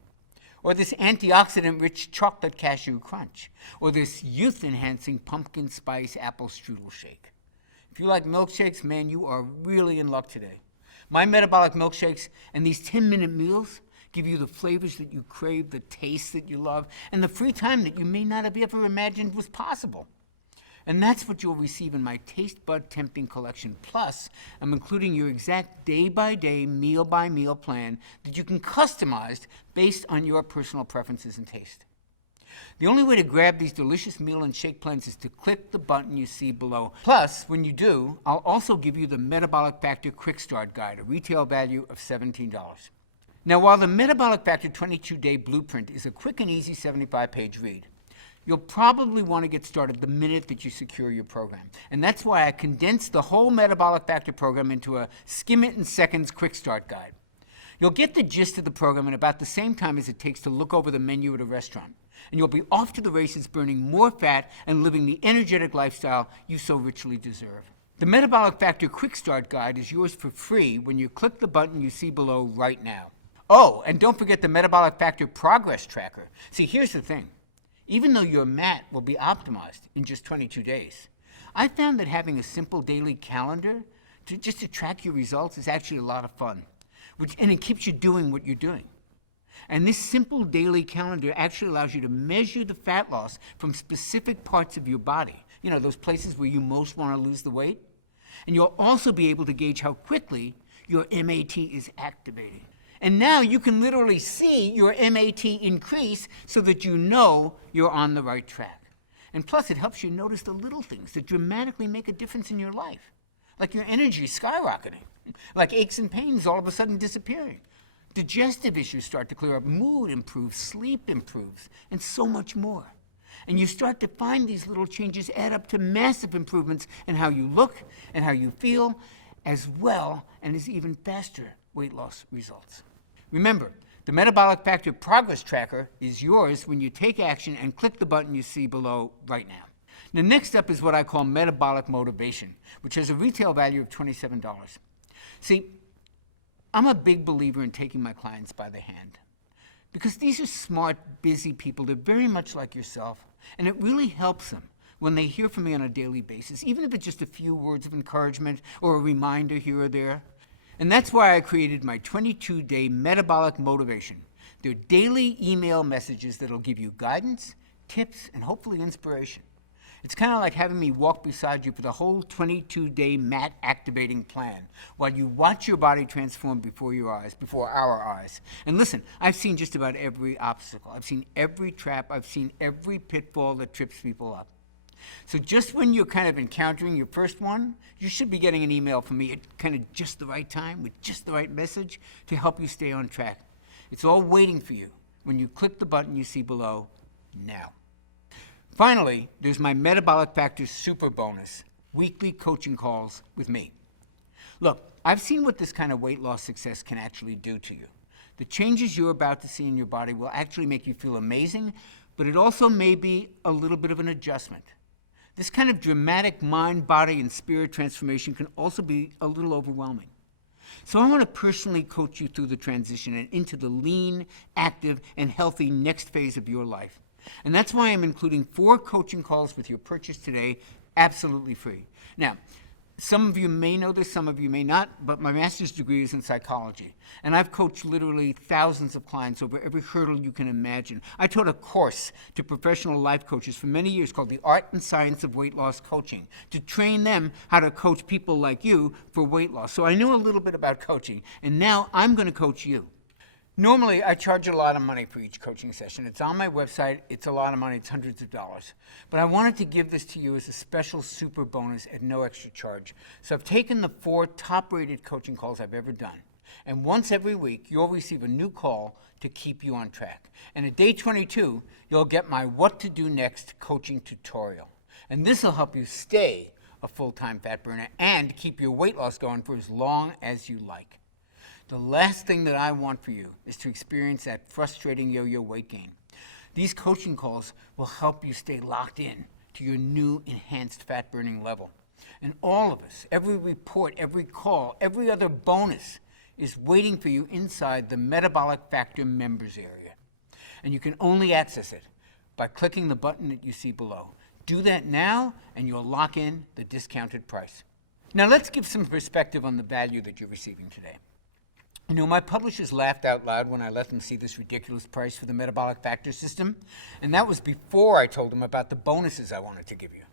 or this antioxidant-rich chocolate cashew crunch, or this youth-enhancing pumpkin spice apple strudel shake. If you like milkshakes, man, you are really in luck today. My metabolic milkshakes and these 10-minute meals give you the flavors that you crave, the taste that you love, and the free time that you may not have ever imagined was possible. And that's what you'll receive in my Taste Bud Tempting Collection. Plus, I'm including your exact day-by-day, meal-by-meal plan that you can customize based on your personal preferences and taste. The only way to grab these delicious meal and shake plans is to click the button you see below. Plus, when you do, I'll also give you the Metabolic Factor Quick Start Guide, a retail value of $17. Now, while the Metabolic Factor 22-Day Blueprint is a quick and easy 75-page read, you'll probably want to get started the minute that you secure your program. And that's why I condensed the whole Metabolic Factor program into a skim-it-in-seconds quick start guide. You'll get the gist of the program in about the same time as it takes to look over the menu at a restaurant. And you'll be off to the races burning more fat and living the energetic lifestyle you so richly deserve. The Metabolic Factor Quick Start Guide is yours for free when you click the button you see below right now. Oh, and don't forget the Metabolic Factor Progress Tracker. See, here's the thing. Even though your MAT will be optimized in just 22 days, I found that having a simple daily calendar just to track your results is actually a lot of fun, and it keeps you doing what you're doing. And this simple daily calendar actually allows you to measure the fat loss from specific parts of your body, those places where you most want to lose the weight. And you'll also be able to gauge how quickly your MAT is activating. And now you can literally see your MAT increase so that you know you're on the right track. And plus, it helps you notice the little things that dramatically make a difference in your life, like your energy skyrocketing, like aches and pains all of a sudden disappearing. Digestive issues start to clear up, mood improves, sleep improves, and so much more. And you start to find these little changes add up to massive improvements in how you look and how you feel, as well and as even faster weight loss results. Remember, the Metabolic Factor Progress Tracker is yours when you take action and click the button you see below right now. The next up is what I call Metabolic Motivation, which has a retail value of $27. See, I'm a big believer in taking my clients by the hand because these are smart, busy people. They're very much like yourself, and it really helps them when they hear from me on a daily basis, even if it's just a few words of encouragement or a reminder here or there. And that's why I created my 22-day Metabolic Motivation. They're daily email messages that'll give you guidance, tips, and hopefully inspiration. It's kind of like having me walk beside you for the whole 22-day MAT activating plan while you watch your body transform before our eyes. And listen, I've seen just about every obstacle. I've seen every trap. I've seen every pitfall that trips people up. So just when you're kind of encountering your first one, you should be getting an email from me at kind of just the right time with just the right message to help you stay on track. It's all waiting for you when you click the button you see below now. Finally, there's my Metabolic Factor Super Bonus, weekly coaching calls with me. Look, I've seen what this kind of weight loss success can actually do to you. The changes you're about to see in your body will actually make you feel amazing, but it also may be a little bit of an adjustment. This kind of dramatic mind, body, and spirit transformation can also be a little overwhelming. So I want to personally coach you through the transition and into the lean, active, and healthy next phase of your life. And that's why I'm including 4 coaching calls with your purchase today, absolutely free. Now, some of you may know this, some of you may not, but my master's degree is in psychology. And I've coached literally thousands of clients over every hurdle you can imagine. I taught a course to professional life coaches for many years called The Art and Science of Weight Loss Coaching to train them how to coach people like you for weight loss. So I know a little bit about coaching, and now I'm going to coach you. Normally, I charge a lot of money for each coaching session. It's on my website. It's a lot of money. It's hundreds of dollars. But I wanted to give this to you as a special super bonus at no extra charge. So I've taken the 4 top-rated coaching calls I've ever done. And once every week, you'll receive a new call to keep you on track. And at day 22, you'll get my What to Do Next coaching tutorial. And this will help you stay a full-time fat burner and keep your weight loss going for as long as you like. The last thing that I want for you is to experience that frustrating yo-yo weight gain. These coaching calls will help you stay locked in to your new enhanced fat burning level. And all of us, every report, every call, every other bonus is waiting for you inside the Metabolic Factor members area. And you can only access it by clicking the button that you see below. Do that now and you'll lock in the discounted price. Now let's give some perspective on the value that you're receiving today. You know, my publishers laughed out loud when I let them see this ridiculous price for the metabolic factor system, and that was before I told them about the bonuses I wanted to give you.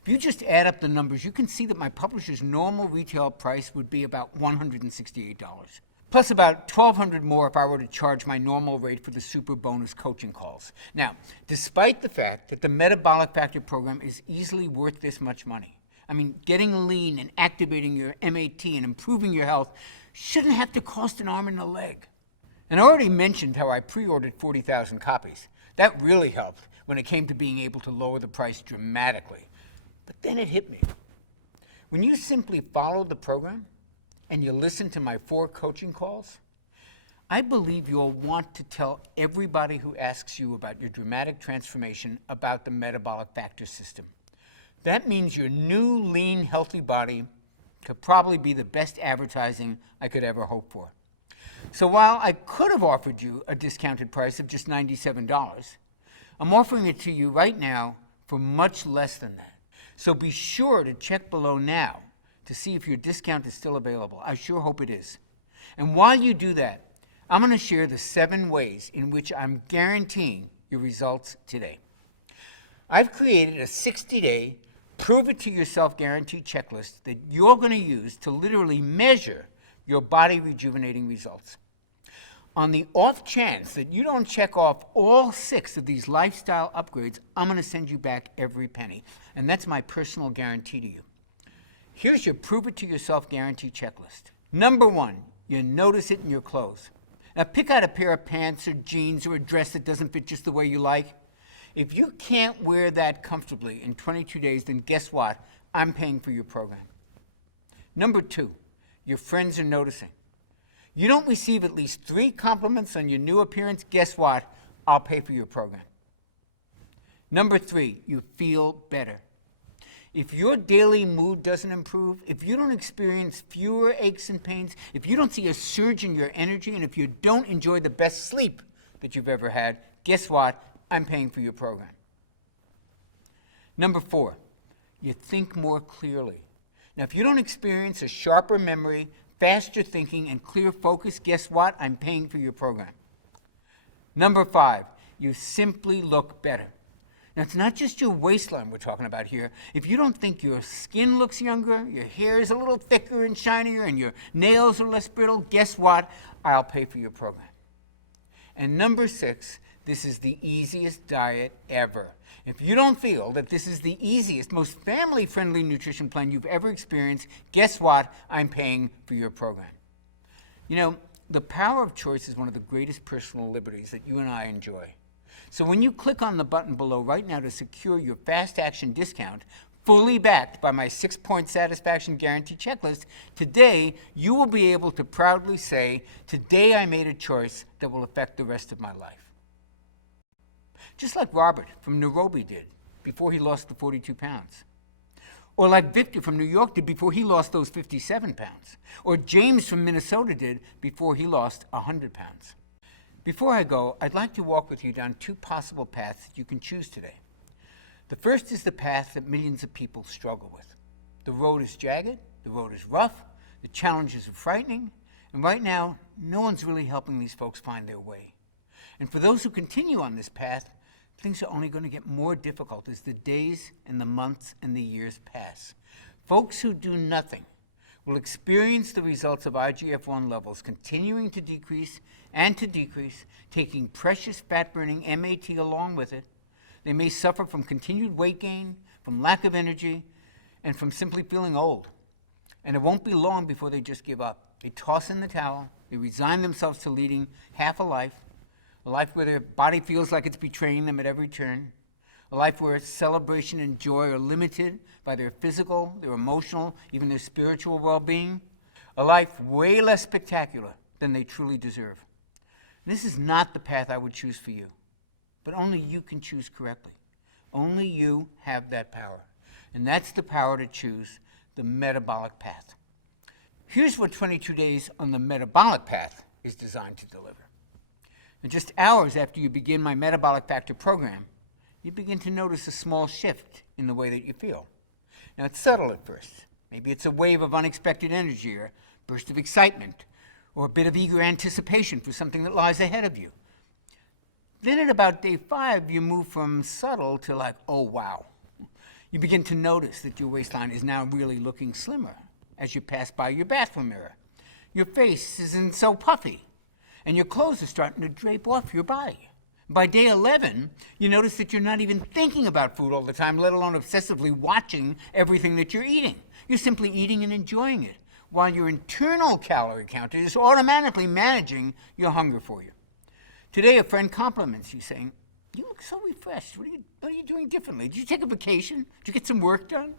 If you just add up the numbers, you can see that my publisher's normal retail price would be about $168, plus about $1,200 more if I were to charge my normal rate for the super bonus coaching calls. Now, despite the fact that the metabolic factor program is easily worth this much money, I mean, getting lean and activating your MAT and improving your health shouldn't have to cost an arm and a leg. And I already mentioned how I pre-ordered 40,000 copies. That really helped when it came to being able to lower the price dramatically. But then it hit me. When you simply follow the program and you listen to my 4 coaching calls, I believe you'll want to tell everybody who asks you about your dramatic transformation about the metabolic factor system. That means your new, lean, healthy body could probably be the best advertising I could ever hope for. So while I could have offered you a discounted price of just $97, I'm offering it to you right now for much less than that. So be sure to check below now to see if your discount is still available. I sure hope it is. And while you do that, I'm going to share the 7 ways in which I'm guaranteeing your results today. I've created a 60-day prove-it-to-yourself guarantee checklist that you're going to use to literally measure your body rejuvenating results. On the off chance that you don't check off all 6 of these lifestyle upgrades, I'm going to send you back every penny. And that's my personal guarantee to you. Here's your prove-it-to-yourself guarantee checklist. Number 1, you notice it in your clothes. Now pick out a pair of pants or jeans or a dress that doesn't fit just the way you like. If you can't wear that comfortably in 22 days, then guess what? I'm paying for your program. Number 2, your friends are noticing. You don't receive at least 3 compliments on your new appearance, guess what? I'll pay for your program. Number 3, you feel better. If your daily mood doesn't improve, if you don't experience fewer aches and pains, if you don't see a surge in your energy, and if you don't enjoy the best sleep that you've ever had, guess what? I'm paying for your program. Number 4, you think more clearly. Now, if you don't experience a sharper memory, faster thinking, and clear focus, guess what? I'm paying for your program. Number 5, you simply look better. Now, it's not just your waistline we're talking about here. If you don't think your skin looks younger, your hair is a little thicker and shinier, and your nails are less brittle, guess what? I'll pay for your program. And number 6, this is the easiest diet ever. If you don't feel that this is the easiest, most family-friendly nutrition plan you've ever experienced, guess what? I'm paying for your program. You know, the power of choice is one of the greatest personal liberties that you and I enjoy. So when you click on the button below right now to secure your fast action discount, fully backed by my 6-point satisfaction guarantee checklist, today you will be able to proudly say, today I made a choice that will affect the rest of my life. Just like Robert from Nairobi did before he lost the 42 pounds. Or like Victor from New York did before he lost those 57 pounds. Or James from Minnesota did before he lost 100 pounds. Before I go, I'd like to walk with you down 2 possible paths that you can choose today. The first is the path that millions of people struggle with. The road is jagged, the road is rough, the challenges are frightening, and right now, no one's really helping these folks find their way. And for those who continue on this path, things are only going to get more difficult as the days and the months and the years pass. Folks who do nothing will experience the results of IGF-1 levels continuing to decrease, taking precious fat-burning MAT along with it. They may suffer from continued weight gain, from lack of energy, and from simply feeling old. And it won't be long before they just give up. They toss in the towel, they resign themselves to leading half a life where their body feels like it's betraying them at every turn, a life where celebration and joy are limited by their physical, their emotional, even their spiritual well-being, a life way less spectacular than they truly deserve. This is not the path I would choose for you, but only you can choose correctly. Only you have that power, and that's the power to choose the metabolic path. Here's what 22 days on the metabolic path is designed to deliver. And just hours after you begin my metabolic factor program, you begin to notice a small shift in the way that you feel. Now, it's subtle at first. Maybe it's a wave of unexpected energy or a burst of excitement, or a bit of eager anticipation for something that lies ahead of you. Then at about day 5, you move from subtle to like, oh wow. You begin to notice that your waistline is now really looking slimmer as you pass by your bathroom mirror. Your face isn't so puffy, and your clothes are starting to drape off your body. By day 11, you notice that you're not even thinking about food all the time, let alone obsessively watching everything that you're eating. You're simply eating and enjoying it, while your internal calorie counter is automatically managing your hunger for you. Today, a friend compliments you, saying, "You look so refreshed. What are you doing differently? Did you take a vacation? Did you get some work done?"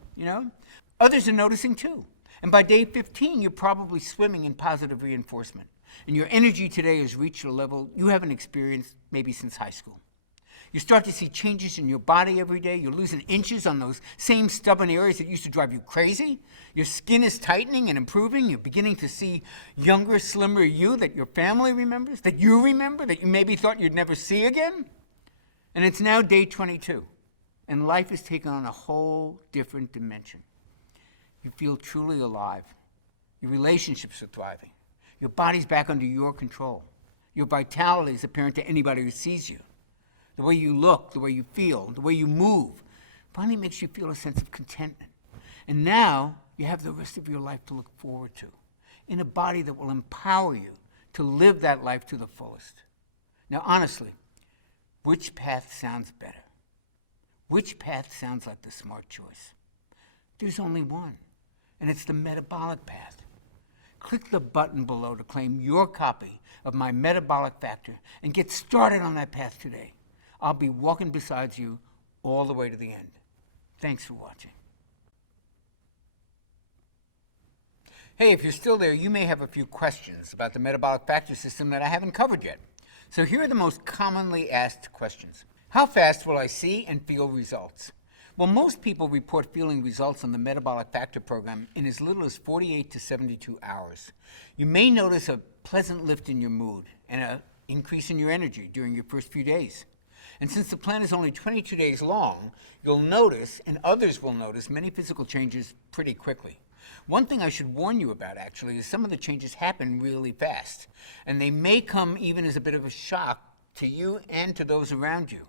Others are noticing too. And by day 15, you're probably swimming in positive reinforcement. And your energy today has reached a level you haven't experienced maybe since high school. You start to see changes in your body every day. You're losing inches on those same stubborn areas that used to drive you crazy. Your skin is tightening and improving. You're beginning to see younger, slimmer you that your family remembers, that you remember, that you maybe thought you'd never see again. And it's now day 22, and life is taking on a whole different dimension. You feel truly alive. Your relationships are thriving. Your body's back under your control. Your vitality is apparent to anybody who sees you. The way you look, the way you feel, the way you move finally makes you feel a sense of contentment. And now you have the rest of your life to look forward to, in a body that will empower you to live that life to the fullest. Now, honestly, which path sounds better? Which path sounds like the smart choice? There's only one, and it's the metabolic path. Click the button below to claim your copy of my Metabolic Factor and get started on that path today. I'll be walking beside you all the way to the end. Thanks for watching. Hey, if you're still there, you may have a few questions about the Metabolic Factor system that I haven't covered yet. So here are the most commonly asked questions. How fast will I see and feel results? Well, most people report feeling results on the Metabolic Factor program in as little as 48 to 72 hours. You may notice a pleasant lift in your mood and an increase in your energy during your first few days. And since the plan is only 22 days long, you'll notice, and others will notice, many physical changes pretty quickly. One thing I should warn you about, actually, is some of the changes happen really fast, and they may come even as a bit of a shock to you and to those around you.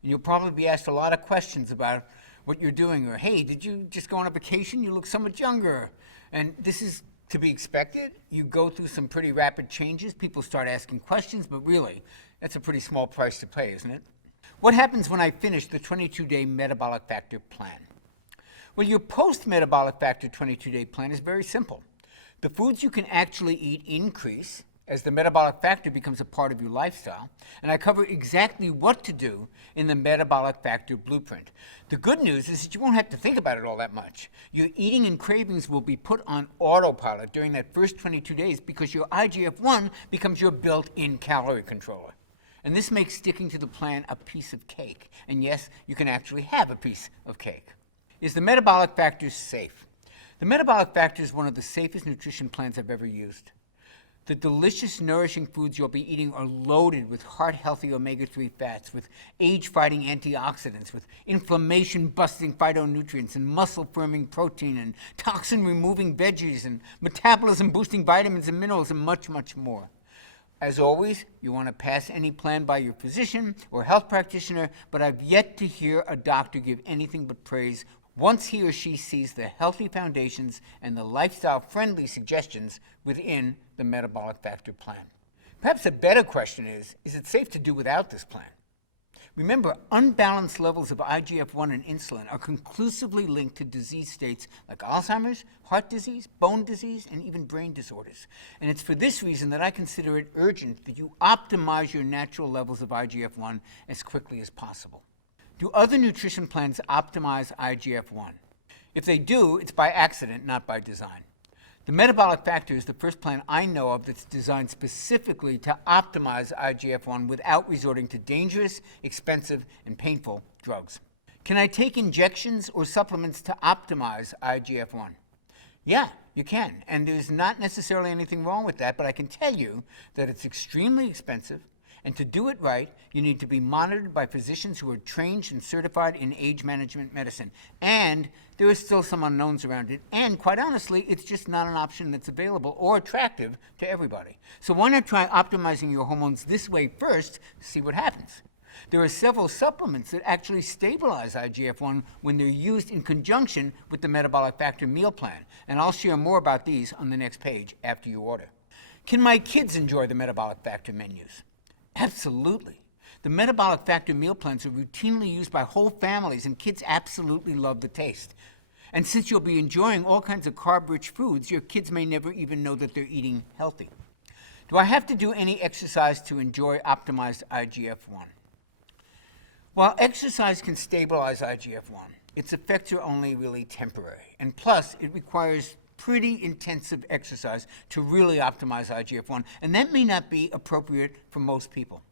And you'll probably be asked a lot of questions about what you're doing, or, hey, did you just go on a vacation? You look so much younger. And this is to be expected. You go through some pretty rapid changes. People start asking questions, but really, that's a pretty small price to pay, isn't it? What happens when I finish the 22-day Metabolic Factor plan? Well, your post-Metabolic Factor 22-day plan is very simple. The foods you can actually eat increase as the Metabolic Factor becomes a part of your lifestyle, and I cover exactly what to do in the Metabolic Factor blueprint. The good news is that you won't have to think about it all that much. Your eating and cravings will be put on autopilot during that first 22 days because your IGF-1 becomes your built-in calorie controller. And this makes sticking to the plan a piece of cake. And yes, you can actually have a piece of cake. Is the Metabolic Factor safe? The Metabolic Factor is one of the safest nutrition plans I've ever used. The delicious, nourishing foods you'll be eating are loaded with heart-healthy omega-3 fats, with age-fighting antioxidants, with inflammation-busting phytonutrients, and muscle-firming protein, and toxin-removing veggies, and metabolism-boosting vitamins and minerals, and much, much more. As always, you want to pass any plan by your physician or health practitioner, but I've yet to hear a doctor give anything but praise once he or she sees the healthy foundations and the lifestyle-friendly suggestions within the Metabolic Factor plan. Perhaps a better question is it safe to do without this plan? Remember, unbalanced levels of IGF-1 and insulin are conclusively linked to disease states like Alzheimer's, heart disease, bone disease, and even brain disorders. And it's for this reason that I consider it urgent that you optimize your natural levels of IGF-1 as quickly as possible. Do other nutrition plans optimize IGF-1? If they do, it's by accident, not by design. The Metabolic Factor is the first plan I know of that's designed specifically to optimize IGF-1 without resorting to dangerous, expensive, and painful drugs. Can I take injections or supplements to optimize IGF-1? Yeah, you can, and there's not necessarily anything wrong with that, but I can tell you that it's extremely expensive And to do it right, you need to be monitored by physicians who are trained and certified in age management medicine. And there are still some unknowns around it. And quite honestly, it's just not an option that's available or attractive to everybody. So why not try optimizing your hormones this way first to see what happens? There are several supplements that actually stabilize IGF-1 when they're used in conjunction with the Metabolic Factor meal plan. And I'll share more about these on the next page after you order. Can my kids enjoy the Metabolic Factor menus? Absolutely. The Metabolic Factor meal plans are routinely used by whole families, and kids absolutely love the taste. And since you'll be enjoying all kinds of carb-rich foods, your kids may never even know that they're eating healthy. Do I have to do any exercise to enjoy optimized IGF-1? While exercise can stabilize IGF-1, its effects are only really temporary. And plus, it requires pretty intensive exercise to really optimize IGF-1, and that may not be appropriate for most people.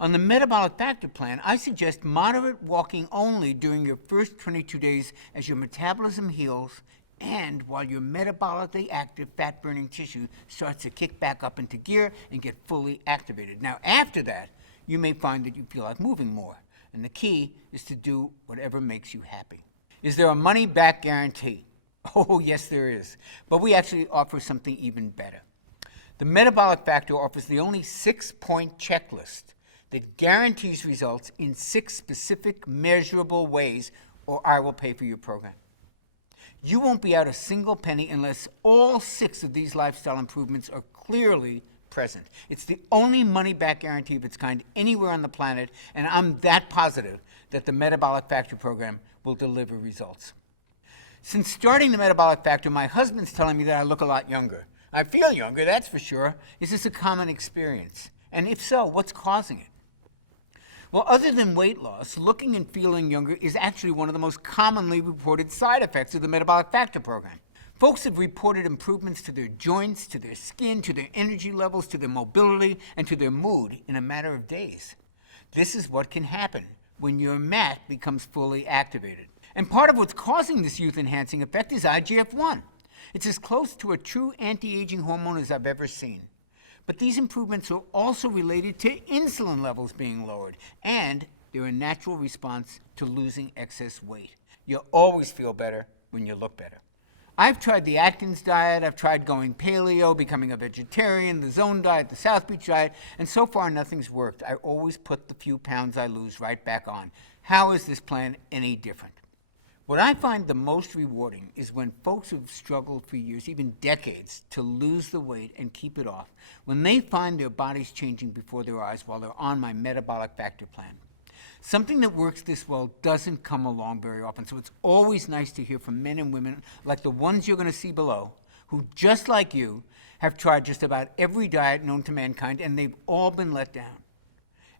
On the Metabolic Factor plan, I suggest moderate walking only during your first 22 days as your metabolism heals and while your metabolically active fat-burning tissue starts to kick back up into gear and get fully activated. Now, after that, you may find that you feel like moving more, and the key is to do whatever makes you happy. Is there a money-back guarantee? Oh, yes, there is. But we actually offer something even better. The Metabolic Factor offers the only 6-point checklist that guarantees results in 6 specific measurable ways, or I will pay for your program. You won't be out a single penny unless all 6 of these lifestyle improvements are clearly present. It's the only money-back guarantee of its kind anywhere on the planet, and I'm that positive that the Metabolic Factor program will deliver results. Since starting the Metabolic Factor, my husband's telling me that I look a lot younger. I feel younger, that's for sure. Is this a common experience? And if so, what's causing it? Well, other than weight loss, looking and feeling younger is actually one of the most commonly reported side effects of the Metabolic Factor program. Folks have reported improvements to their joints, to their skin, to their energy levels, to their mobility, and to their mood in a matter of days. This is what can happen when your MAT becomes fully activated. And part of what's causing this youth-enhancing effect is IGF-1. It's as close to a true anti-aging hormone as I've ever seen. But these improvements are also related to insulin levels being lowered, and they're a natural response to losing excess weight. You'll always feel better when you look better. I've tried the Atkins diet, I've tried going paleo, becoming a vegetarian, the Zone diet, the South Beach diet, and so far nothing's worked. I always put the few pounds I lose right back on. How is this plan any different? What I find the most rewarding is when folks who've struggled for years, even decades, to lose the weight and keep it off, when they find their bodies changing before their eyes while they're on my Metabolic Factor plan. Something that works this well doesn't come along very often, so it's always nice to hear from men and women like the ones you're going to see below, who, just like you, have tried just about every diet known to mankind, and they've all been let down.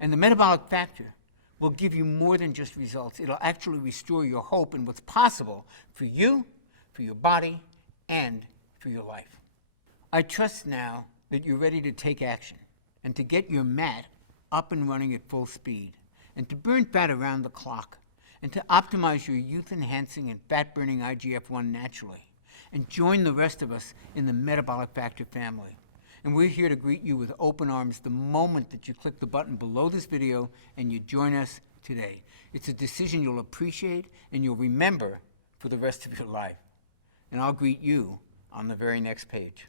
And the Metabolic Factor will give you more than just results. It'll actually restore your hope in what's possible for you, for your body, and for your life. I trust now that you're ready to take action and to get your MAT up and running at full speed, and to burn fat around the clock, and to optimize your youth-enhancing and fat-burning IGF-1 naturally, and join the rest of us in the Metabolic Factor family. And we're here to greet you with open arms the moment that you click the button below this video and you join us today. It's a decision you'll appreciate and you'll remember for the rest of your life. And I'll greet you on the very next page.